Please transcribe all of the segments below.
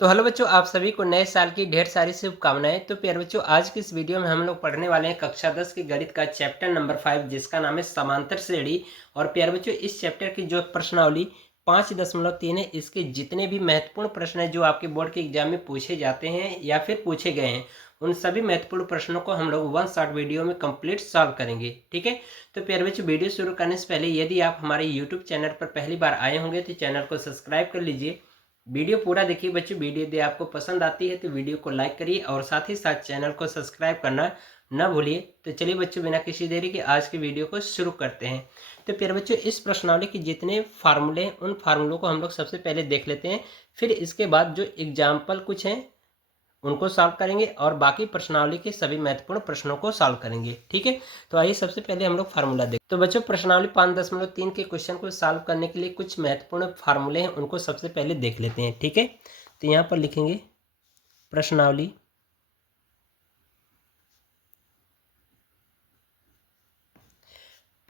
तो हेलो बच्चों, आप सभी को नए साल की ढेर सारी शुभकामनाएं। तो प्यारे बच्चों, आज की इस वीडियो में हम लोग पढ़ने वाले हैं कक्षा 10 की गणित का चैप्टर नंबर 5, जिसका नाम है समांतर श्रेणी। और प्यारे बच्चों, इस चैप्टर की जो प्रश्नावली 5.3 है, इसके जितने भी महत्वपूर्ण प्रश्न हैं जो आपके बोर्ड के एग्जाम में पूछे जाते हैं या फिर पूछे गए हैं, उन सभी महत्वपूर्ण प्रश्नों को हम लोग वन शॉट वीडियो में कंप्लीट सॉल्व करेंगे। ठीक है। तो प्यारे बच्चों, वीडियो शुरू करने से पहले यदि आप हमारे यूट्यूब चैनल पर पहली बार आए होंगे तो चैनल को सब्सक्राइब कर लीजिए। वीडियो पूरा देखिए बच्चों। वीडियो यदि आपको पसंद आती है तो वीडियो को लाइक करिए और साथ ही साथ चैनल को सब्सक्राइब करना न भूलिए। तो चलिए बच्चों, बिना किसी देरी के आज की वीडियो को शुरू करते हैं। तो फिर बच्चों, इस प्रश्नावली के जितने फार्मूले हैं उन फार्मूलों को हम लोग सबसे पहले देख लेते हैं। फिर इसके बाद जो एग्जाम्पल कुछ हैं उनको सॉल्व करेंगे और बाकी प्रश्नावली के सभी महत्वपूर्ण प्रश्नों को सॉल्व करेंगे। ठीक है। तो आइए सबसे पहले हम लोग फार्मूला देखें। तो बच्चों, प्रश्नावली 5.3 के क्वेश्चन को सॉल्व करने के लिए कुछ महत्वपूर्ण फार्मूले हैं, उनको सबसे पहले देख लेते हैं। ठीक है। तो यहाँ पर लिखेंगे प्रश्नावली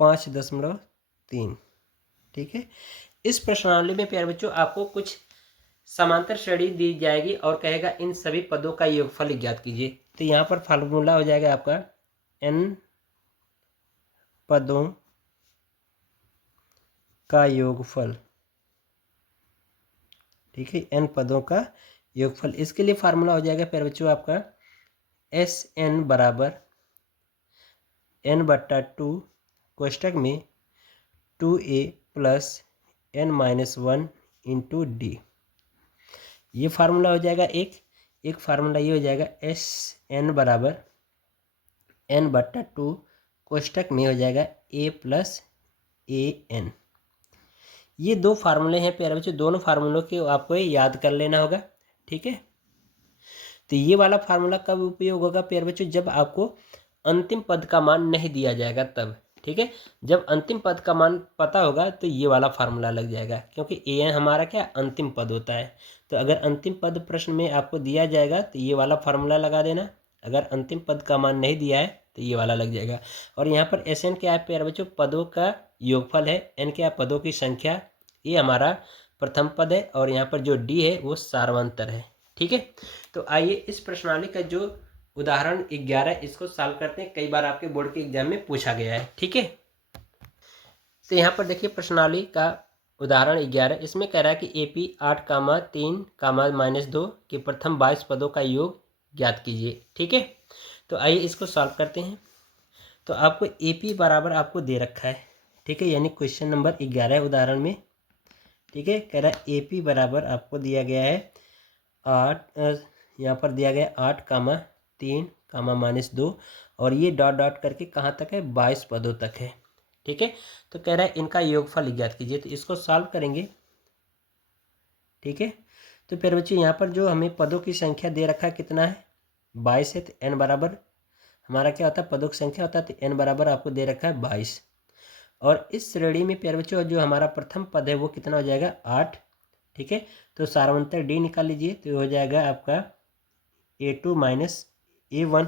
5.3। ठीक है। इस प्रश्नावली में प्यारे बच्चों आपको कुछ समांतर श्रेणी दी जाएगी और कहेगा इन सभी पदों का योगफल ज्ञात कीजिए। तो यहाँ पर फार्मूला हो जाएगा आपका n पदों का योगफल। ठीक है, n पदों का योगफल। इसके लिए फार्मूला हो जाएगा प्यारे बच्चों आपका Sn बराबर n/2 कोष्टक में 2a plus n-1 into D. ये फार्मूला हो जाएगा एक फार्मूला ये हो जाएगा Sn बराबर n/2 कोष्टक में हो जाएगा a प्लस an। ये दो फार्मूले हैं प्यारे बच्चों, दोनों फार्मूलों के आपको याद कर लेना होगा। ठीक है। तो ये वाला फार्मूला कब उपयोग होगा प्यारे बच्चों? जब आपको अंतिम पद का मान नहीं दिया जाएगा तब। ठीक है। जब अंतिम पद का मान पता होगा तो ये वाला फार्मूला लग जाएगा, क्योंकि an हमारा क्या अंतिम पद होता है। तो अगर अंतिम पद प्रश्न में आपको दिया जाएगा तो ये वाला फार्मूला लगा देना। अगर अंतिम पद का मान नहीं दिया है तो ये वाला लग जाएगा। और यहाँ पर Sn क्या है प्यारे बच्चों? पदों का योगफल है। n क्या? पदों की संख्या। ये हमारा प्रथम पद है और यहाँ पर जो d है वो सार्वंतर है। ठीक है। तो आइए इस प्रश्नावली का जो उदाहरण 11 इसको सॉल्व करते हैं। कई बार आपके बोर्ड के एग्जाम में पूछा गया है। ठीक है। तो यहाँ पर देखिए प्रश्नावली का उदाहरण 11, इसमें कह रहा है कि AP 8,3,-2 के प्रथम 22 पदों का योग ज्ञात कीजिए। ठीक है। तो आइए इसको सॉल्व करते हैं। तो आपको AP बराबर आपको दे रखा है। ठीक है, यानी क्वेश्चन नंबर 11 उदाहरण में। ठीक है, कह रहा है AP बराबर आपको दिया गया है 8, यहाँ पर दिया गया 8,3,-2 और ये डॉट डॉट करके कहाँ तक है? 22 पदों तक है। ठीक है। तो कह रहा है इनका योगफल ज्ञात कीजिए। तो इसको सॉल्व करेंगे। ठीक है। तो फिर बच्चों यहाँ पर जो हमें पदों की संख्या दे रखा है कितना है? 22 है। तो n बराबर हमारा क्या होता है? पदों की संख्या होता है। तो n बराबर आपको दे रखा है 22। और इस श्रेणी में प्यारे बच्चों जो हमारा प्रथम पद है वो कितना हो जाएगा? 8। ठीक है। तो सार्वंतर डी निकाल लीजिए। तो हो जाएगा आपका A2 माइनस A1।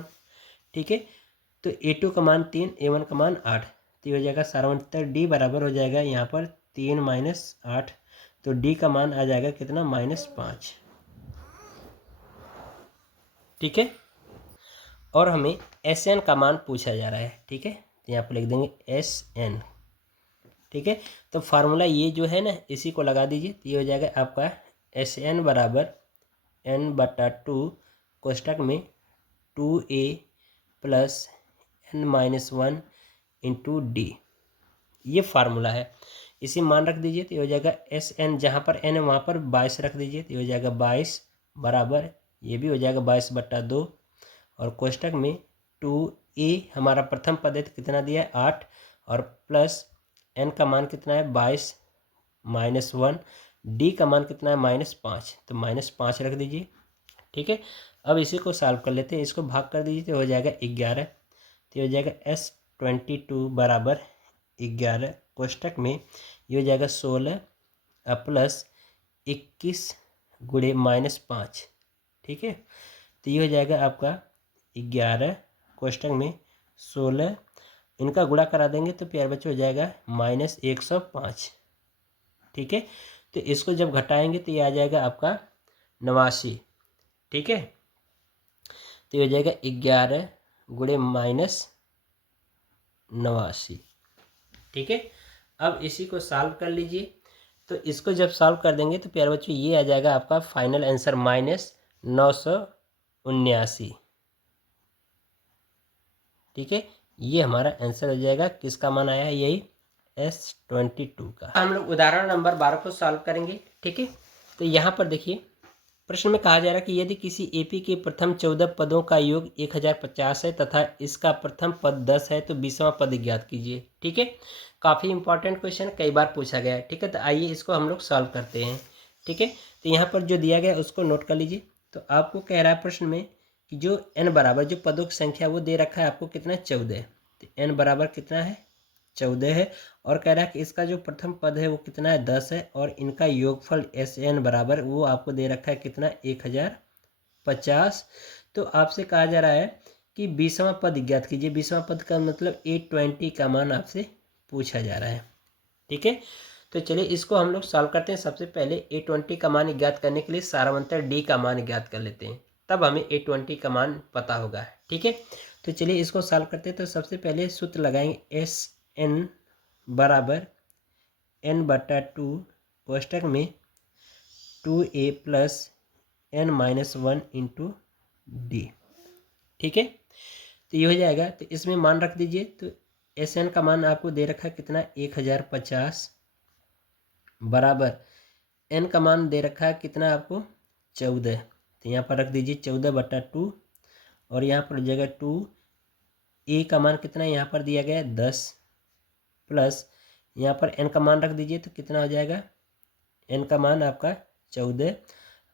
ठीक है। तो A2 का मान 3, A1 का मान 8। तो ये हो जाएगा सार्वंतर डी बराबर हो जाएगा यहाँ पर 3 माइनस 8। तो डी का मान आ जाएगा कितना? -5। ठीक है। और हमें Sn का मान पूछा जा रहा है। ठीक है। तो यहाँ पर लिख देंगे Sn। ठीक है। तो फार्मूला ये जो है ना, इसी को लगा दीजिए। तो ये हो जाएगा आपका Sn बराबर n/2 कोष्टक में 2a plus n-1 into D. ये फार्मूला है, इसी मान रख दीजिए। तो ये हो जाएगा Sn, जहाँ पर n है वहाँ पर 22 रख दीजिए। तो ये हो जाएगा 22 बराबर, ये भी हो जाएगा 22/2 और कोष्टक में 2a हमारा प्रथम पद है तो कितना दिया है? 8 और प्लस n का मान कितना है? 22 -1। डी का मान कितना है? -5। तो -5 रख दीजिए। ठीक है। अब इसी को सॉल्व कर लेते हैं। इसको भाग कर दीजिए तो हो जाएगा 11। तो हो जाएगा S22 बराबर 11 कोष्टक में ये हो जाएगा 16 प्लस 21 गुणे -5। ठीक है। तो ये हो जाएगा आपका 11 कोष्टक में 16, इनका गुणा करा देंगे तो प्यारे बच्चे हो जाएगा -105। ठीक है। तो इसको जब घटाएंगे तो ये आ जाएगा आपका 89, ठीक है। तो ये हो जाएगा 11 गुणे -89, ठीक है। अब इसी को सॉल्व कर लीजिए। तो इसको जब सॉल्व कर देंगे तो प्यारे बच्चों ये आ जाएगा आपका फाइनल आंसर -979, ठीक है। ये हमारा आंसर हो जाएगा, किसका मान आया है, यही S22 का। हम लोग उदाहरण नंबर 12 को सॉल्व करेंगे, ठीक है। तो यहाँ पर देखिए प्रश्न में कहा जा रहा है कि यदि किसी एपी के प्रथम 14 पदों का योग 1050 है तथा इसका प्रथम पद 10 है तो 20वां पद ज्ञात कीजिए, ठीक है। काफ़ी इंपॉर्टेंट क्वेश्चन, कई बार पूछा गया है, ठीक है। तो आइए इसको हम लोग सॉल्व करते हैं, ठीक है। तो यहाँ पर जो दिया गया है उसको नोट कर लीजिए। तो आपको कह रहा है प्रश्न में कि जो n बराबर जो पदों की संख्या वो दे रखा है आपको कितना, 14। तो n बराबर कितना है, 14 है। और कह रहा है कि इसका जो प्रथम पद है वो कितना है, 10 है। और इनका योगफल SN बराबर वो आपको दे रखा है कितना, 1050। तो आपसे कहा जा रहा है कि 20वां पद ज्ञात कीजिए। 20वां पद का मतलब 820 का मान आपसे पूछा जा रहा है, ठीक है। तो चलिए इसको हम लोग सॉल्व करते हैं। सबसे पहले 820 का मान ज्ञात करने के लिए सारांतर D का मान ज्ञात कर लेते हैं, तब हमें 820 का मान पता होगा, ठीक है। तो चलिए इसको सॉल्व करते हैं। तो सबसे पहले सूत्र लगाएंगे SN बराबर n/2 कोष्टक में 2a plus n-1 into D, ठीक है। तो ये हो जाएगा। तो इसमें मान रख दीजिए। तो SN का मान आपको दे रखा है कितना, 1050 बराबर n का मान दे रखा है कितना आपको, 14। तो यहाँ पर रख दीजिए 14/2 और यहाँ पर हो जाएगा 2। a का मान कितना है यहाँ पर दिया गया है 10 प्लस यहाँ पर n का मान रख दीजिए। तो कितना हो जाएगा, n का मान आपका 14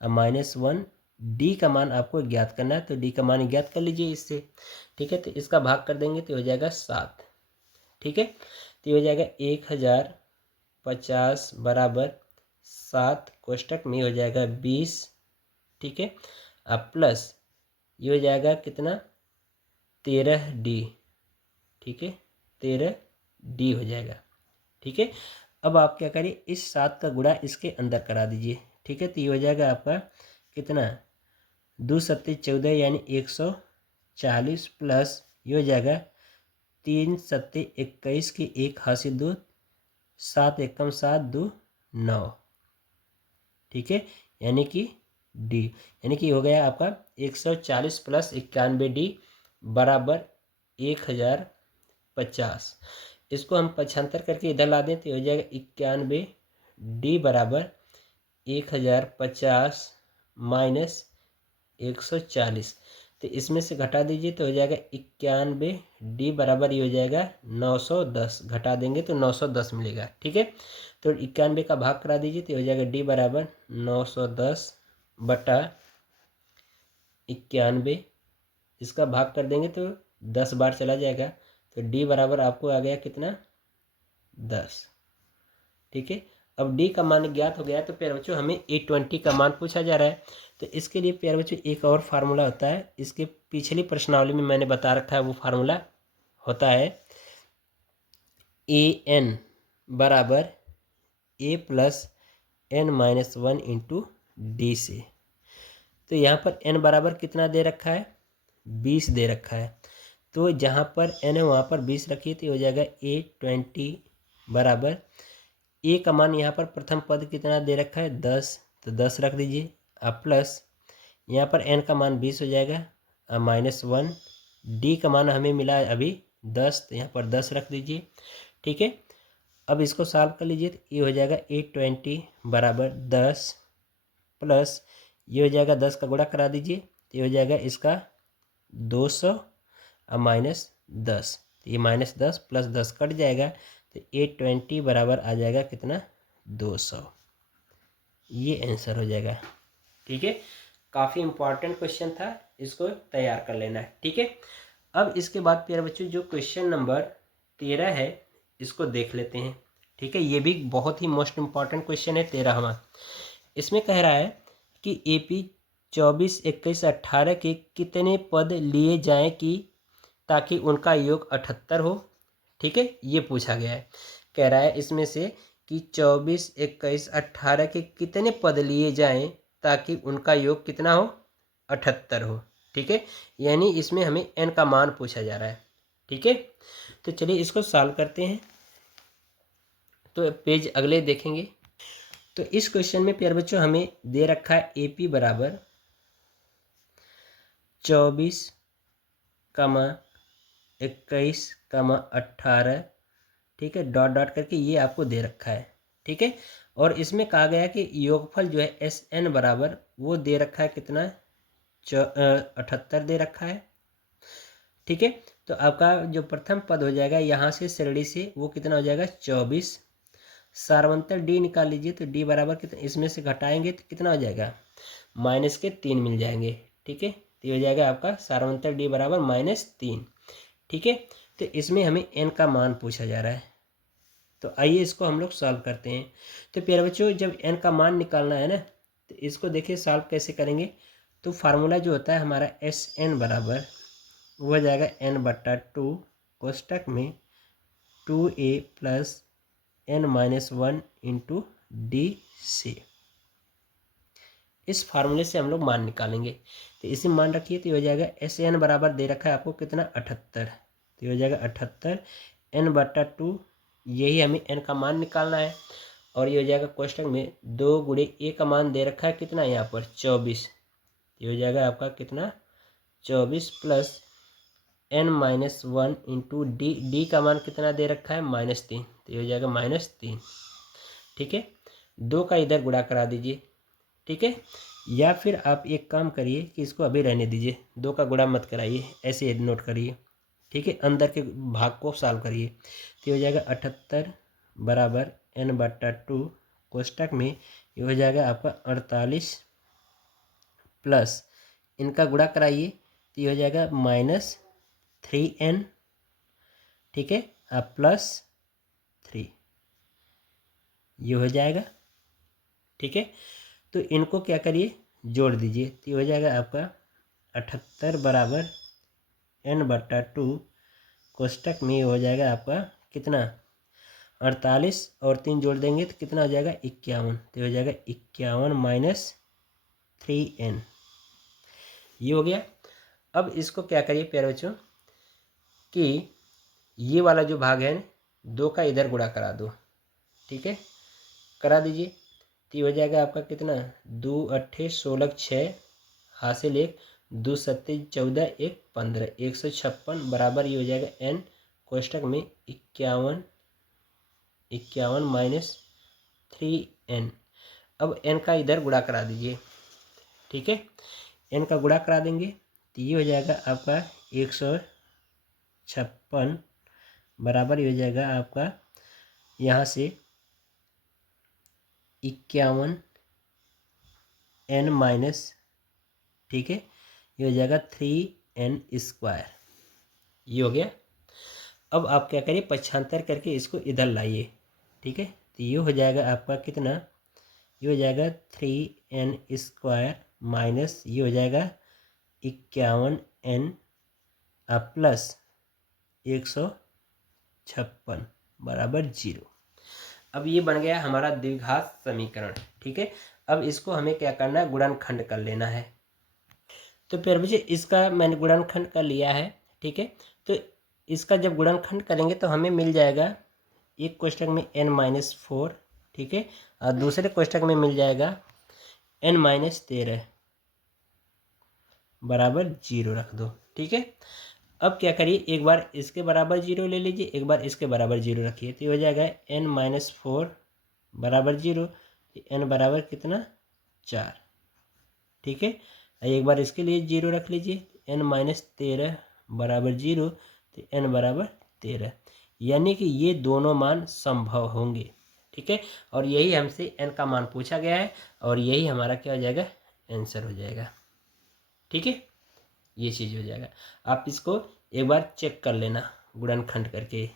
-1। d का मान आपको ज्ञात करना है, तो d का मान ज्ञात कर लीजिए इससे, ठीक है। तो इसका भाग कर देंगे तो हो जाएगा 7, ठीक है। तो ये हो जाएगा 1050 बराबर 7 कोष्टक में हो जाएगा 20, ठीक है। अब प्लस ये हो जाएगा कितना, 13d, ठीक है। 13d हो जाएगा, ठीक है। अब आप क्या करिए, इस 7 का गुणा इसके अंदर करा दीजिए, ठीक है। तो ये हो जाएगा आपका कितना, 2 सत्ते 14 यानी 140 प्लस ये हो जाएगा 3 सत्ते 21 की 1 हासिल 2, 7 एकम 7 2 9, ठीक है। यानी कि डी, यानी कि हो गया आपका 140 प्लस 91d बराबर 1050। इसको हम 75 करके इधर ला दें तो हो जाएगा 91d बराबर 1050 माइनस 140। तो इसमें से घटा दीजिए तो हो जाएगा 91d बराबर ये हो जाएगा 910। घटा देंगे तो 910 मिलेगा, ठीक है। तो 91 का भाग करा दीजिए तो हो जाएगा d बराबर 910 बटा 91। इसका भाग कर देंगे तो 10 बार चला जाएगा। तो d बराबर आपको आ गया कितना, 10, ठीक है। अब d का मान ज्ञात हो गया तो प्यारे बच्चों हमें 820 का मान पूछा जा रहा है। तो इसके लिए प्यारे बच्चों एक और फार्मूला होता है, इसके पिछली प्रश्नावली में मैंने बता रखा है। वो फार्मूला होता है an बराबर a plus n-1 into D से। तो यहाँ पर n बराबर कितना दे रखा है, 20 दे रखा है। तो जहाँ पर n है वहाँ पर 20 रखिए तो हो जाएगा 820 बराबर a का मान यहाँ पर प्रथम पद कितना दे रखा है, 10। तो 10 रख दीजिए। अब प्लस यहाँ पर n का मान 20 हो जाएगा, अब -1। d का मान हमें मिला है अभी 10, तो यहाँ पर 10 रख दीजिए, ठीक है। अब इसको सॉल्व कर लीजिए तो ये हो जाएगा 820 बराबर 10 प्लस ये हो जाएगा 10 का गुणा करा दीजिए तो ये हो जाएगा इसका 200 और -10। तो ये -10 प्लस 10 कट जाएगा तो 820 बराबर आ जाएगा कितना, 200। ये आंसर हो जाएगा, ठीक है। काफ़ी इंपॉर्टेंट क्वेश्चन था, इसको तैयार कर लेना है, ठीक है। अब इसके बाद प्यारे बच्चों जो क्वेश्चन नंबर 13 है इसको देख लेते हैं, ठीक है। ये भी बहुत ही मोस्ट इम्पॉर्टेंट क्वेश्चन है 13वां। इसमें कह रहा है कि AP 24, 21, 18 के कितने पद लिए जाएं कि ताकि उनका योग 78 हो, ठीक है। ये पूछा गया है। कह रहा है इसमें से कि 24, 21, 18 के कितने पद लिए जाएं ताकि उनका योग कितना हो, 78 हो। ठीक है, यानी इसमें हमें n का मान पूछा जा रहा है। ठीक है, तो चलिए इसको सॉल्व करते हैं। तो पेज अगले देखेंगे। तो इस क्वेश्चन में प्यारे बच्चों हमें दे रखा है AP बराबर 24, 21, 18। ठीक है, डॉट डॉट करके ये आपको दे रखा है। ठीक है, और इसमें कहा गया कि योगफल जो है SN बराबर वो दे रखा है कितना, 78 दे रखा है। ठीक है, तो आपका जो प्रथम पद हो जाएगा यहाँ से श्रेणी से वो कितना हो जाएगा, 24। सार्वंतर D निकाल लीजिए, तो D बराबर कितना, इसमें से घटाएंगे तो कितना हो जाएगा, -3 मिल जाएंगे। ठीक है, तो ये हो जाएगा आपका सार्वंतर D बराबर -3। ठीक है, तो इसमें हमें n का मान पूछा जा रहा है। तो आइए इसको हम लोग सॉल्व करते हैं। तो प्यारे बच्चों जब n का मान निकालना है ना, तो इसको देखिए सॉल्व कैसे करेंगे। तो फार्मूला जो होता है हमारा SN बराबर वो हो जाएगा n/2 कोष्टक में 2a + n-1 इंटू DC। इस फार्मूले से हम लोग मान निकालेंगे। तो इसे मान रखिए, तो ये हो जाएगा SN बराबर दे रखा है आपको कितना, 78। तो ये हो जाएगा 78 n/2, यही हमें n का मान निकालना है। और ये हो जाएगा कोष्टक में 2 × a का मान दे रखा है कितना यहाँ पर, 24। ये हो जाएगा आपका कितना, 24 + n-1 इंटू D का मान कितना दे रखा है, -3। तो ये हो जाएगा -3। ठीक है, 2 का इधर गुणा करा दीजिए। ठीक है, या फिर आप एक काम करिए कि इसको अभी रहने दीजिए, 2 का गुणा मत कराइए, ऐसे नोट करिए। ठीक है, अंदर के भाग को सॉल्व करिए। तो हो जाएगा 78 बराबर n/2 कोष्टक में ये हो जाएगा आपका 48 प्लस इनका गुणा कराइए, तो ये हो जाएगा -3n। ठीक है, आप +3 ये हो जाएगा। ठीक है, तो इनको क्या करिए, जोड़ दीजिए। तो ये हो जाएगा आपका 78 बराबर n/2 कोष्टक में हो जाएगा आपका कितना, 48 और 3 जोड़ देंगे तो कितना हो जाएगा, 51। तो हो जाएगा 51 - 3n, ये हो गया। अब इसको क्या करिए प्यारे बच्चों कि ये वाला जो भाग है 2 का इधर गुणा करा दो। ठीक है, करा दीजिए। तो ये हो जाएगा आपका कितना, 2 8 16 6 हासिल 1 2 7 14 1 15 156 बराबर ये हो जाएगा n कोष्टक में 51 -3n। अब n का इधर गुणा करा दीजिए। ठीक है, n का गुणा करा देंगे तो ये हो जाएगा आपका 156 बराबर ये हो जाएगा आपका यहाँ से 51 n-, ठीक है, ये हो जाएगा 3n²। ये हो गया। अब आप क्या करिए, पक्षांतर करके इसको इधर लाइए। ठीक है, तो ये हो जाएगा आपका कितना, ये हो जाएगा 3n² माइनस ये हो जाएगा 51n प्लस 156 बराबर 0। अब ये बन गया हमारा द्विघात समीकरण। ठीक है, अब इसको हमें क्या करना है, गुणनखंड कर लेना है। तो फिर मुझे इसका मैंने गुणनखंड कर लिया है। ठीक है, तो इसका जब गुणनखंड करेंगे तो हमें मिल जाएगा एक कोष्टक में n-4। ठीक है, और दूसरे कोष्टक में मिल जाएगा n-13 बराबर 0 रख दो। ठीक है, अब क्या करिए, एक बार इसके बराबर 0 ले लीजिए, एक बार इसके बराबर 0 रखिए। तो ये हो जाएगा n-4 बराबर 0, n बराबर कितना, 4। ठीक है, एक बार इसके लिए 0 रख लीजिए, n-13 बराबर 0, तो n बराबर 13, यानी कि ये दोनों मान संभव होंगे। ठीक है, और यही हमसे n का मान पूछा गया है और यही हमारा क्या हो जाएगा, आंसर हो जाएगा। ठीक है, ये चीज़ हो जाएगा। आप इसको एक बार चेक कर लेना गुणनखंड करके।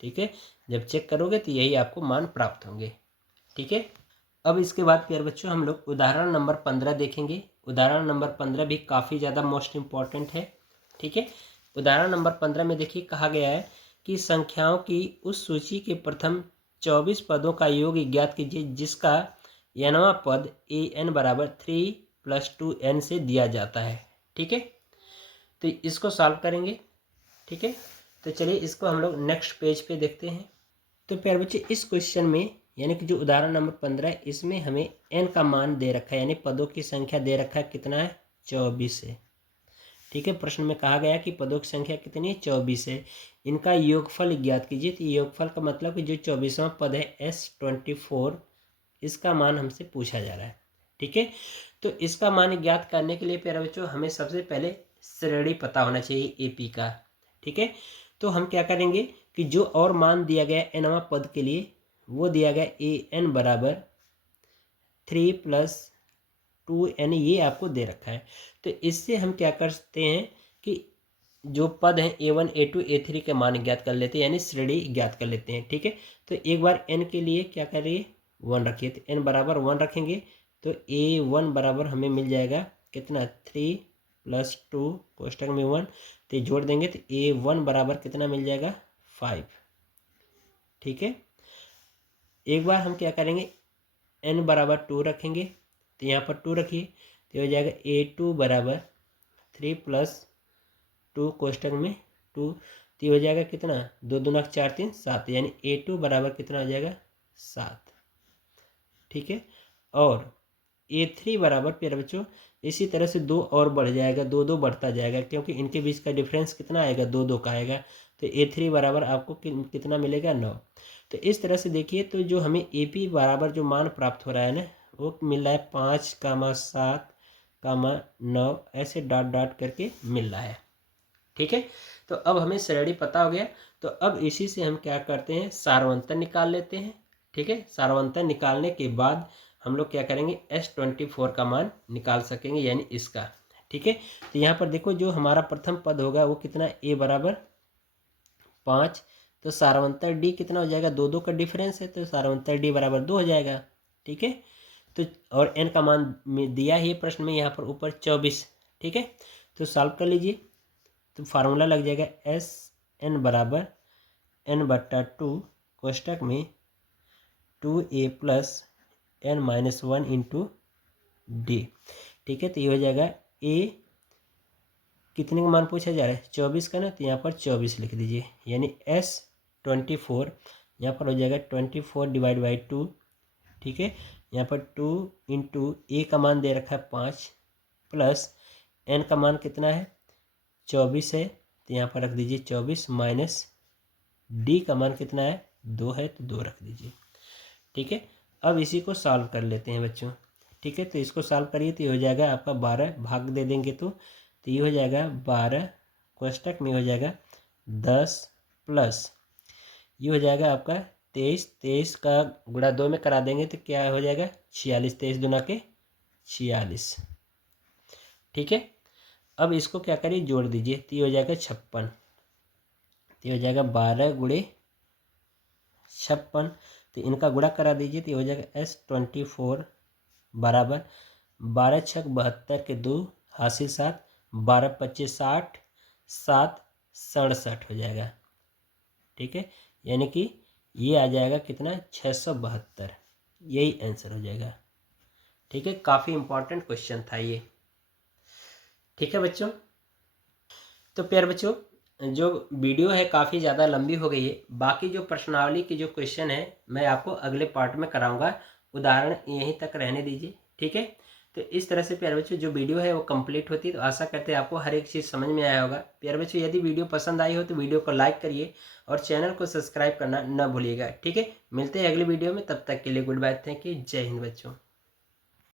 ठीक है, जब चेक करोगे तो यही आपको मान प्राप्त होंगे। ठीक है, अब इसके बाद प्यारे बच्चों हम लोग उदाहरण नंबर 15 देखेंगे। उदाहरण नंबर 15 भी काफ़ी ज़्यादा मोस्ट इम्पॉर्टेंट है। ठीक है, उदाहरण नंबर 15 में देखिए कहा गया है कि संख्याओं की उस सूची के प्रथम 24 पदों का योग ज्ञात कीजिए जिसका nवां पद an बराबर 3 + 2n से दिया जाता है। ठीक है, तो इसको सॉल्व करेंगे। ठीक है, तो चलिए इसको हम लोग नेक्स्ट पेज पे देखते हैं। तो प्यारे बच्चे, इस क्वेश्चन में यानी कि जो उदाहरण नंबर 15 है, इसमें हमें n का मान दे रखा है, यानी पदों की संख्या दे रखा है, कितना है, 24 है। ठीक है, प्रश्न में कहा गया कि पदों की संख्या कितनी है, 24 है। इनका योगफल ज्ञात कीजिए। तो योगफल का मतलब कि जो 24वां पद है S24, इसका मान हमसे पूछा जा रहा है। ठीक है, तो इसका मान ज्ञात करने के लिए प्यारे बच्चों हमें सबसे पहले श्रेणी पता होना चाहिए एपी का। ठीक है, तो हम क्या करेंगे कि जो और मान दिया गया nवां पद के लिए, वो दिया गया an बराबर 3 + 2n, ये आपको दे रखा है। तो इससे हम क्या कर सकते हैं कि जो पद हैं A1 A2 A3 के मान ज्ञात कर लेते हैं, यानी श्रेणी ज्ञात कर लेते हैं। ठीक है, तो एक बार n के लिए क्या करिए, 1 रखिए। तो n बराबर 1 रखेंगे तो A1 बराबर हमें मिल जाएगा कितना, 3 + 2 कोष्टक में 1, तो जोड़ देंगे तो A1 बराबर कितना मिल जाएगा, 5। ठीक है, एक बार हम क्या करेंगे, n बराबर 2 रखेंगे, तो यहाँ पर 2 रखिए, तो हो जाएगा A2 बराबर 3 + 2 कोष्टक में 2, तो हो जाएगा कितना, 2 दूना 4 3 7, यानी A2 बराबर कितना हो जाएगा, 7। ठीक है, और A3 बराबर प्यारे बच्चों इसी तरह से 2 और बढ़ जाएगा, 2 2 बढ़ता जाएगा, क्योंकि इनके बीच का डिफरेंस कितना आएगा, 2 2 का आएगा। तो A3 बराबर आपको कितना मिलेगा, 9। तो इस तरह से देखिए, तो जो हमें AP बराबर जो मान प्राप्त हो रहा है ना, वो मिल रहा है 5, 7, 9, ऐसे डॉट डॉट करके मिल रहा है। ठीक है, तो अब हमें श्रेणी पता हो गया। तो अब इसी से हम क्या करते हैं, सारवंतर निकाल लेते हैं। ठीक है, सारवंतर निकालने के बाद हम लोग क्या करेंगे, S24 का मान निकाल सकेंगे, यानी इसका। ठीक है, तो यहाँ पर देखो जो हमारा प्रथम पद होगा वो कितना, A बराबर 5, तो सारवंतर D कितना हो जाएगा, 2 2 का डिफरेंस है, तो सारवंतर D बराबर 2 हो जाएगा। ठीक है, तो और n का मान दिया ही प्रश्न में यहाँ पर ऊपर 24। ठीक है, तो सॉल्व कर लीजिए, तो फार्मूला लग जाएगा SN बराबर n/2 कोष्टक में 2a + n-1 × d। ठीक है, तो ये हो जाएगा a कितने का मान पूछा जा रहा है, 24 का ना, तो यहाँ पर 24 लिख दीजिए, यानी S24 यहाँ पर हो जाएगा 24/2। ठीक है, यहाँ पर 2 × a का मान दे रखा है 5 प्लस n का मान कितना है, 24 है, तो यहाँ पर रख दीजिए 24 माइनस d का मान कितना है, 2 है, तो 2 रख दीजिए। ठीक है, अब इसी को सॉल्व कर लेते हैं बच्चों। ठीक है, तो इसको सॉल्व करिए, तो ये हो जाएगा आपका 12, भाग दे देंगे तो ये हो जाएगा 12, कोष्टक में हो जाएगा 10 प्लस ये हो जाएगा आपका 23, 23 का गुणा 2 में करा देंगे तो क्या हो जाएगा, 46, 23 दूना के 46। ठीक है, अब इसको क्या करिए, जोड़ दीजिए, तो ये हो जाएगा 56, तो ये हो जाएगा 12 × 56, तो इनका गुणा करा दीजिए, तो ये हो जाएगा S24 बराबर 12 छक 72 के 2 हासिल 7, 12 25 60, 7 67 हो जाएगा। ठीक है, यानी कि ये आ जाएगा कितना, 672, यही आंसर हो जाएगा। ठीक है, काफ़ी इंपॉर्टेंट क्वेश्चन था ये। ठीक है बच्चों, तो प्यारे बच्चों जो वीडियो है काफ़ी ज़्यादा लंबी हो गई है, बाकी जो प्रश्नावली की जो क्वेश्चन है मैं आपको अगले पार्ट में कराऊंगा, उदाहरण यहीं तक रहने दीजिए। ठीक है, तो इस तरह से प्यारे बच्चों जो वीडियो है वो कंप्लीट होती है। तो आशा करते हैं आपको हर एक चीज़ समझ में आया होगा। प्यारे बच्चों यदि वीडियो पसंद आई हो तो वीडियो को लाइक करिए और चैनल को सब्सक्राइब करना न भूलिएगा। ठीक है, मिलते हैं अगली वीडियो में, तब तक के लिए गुड बाय, थैंक यू, जय हिंद बच्चों।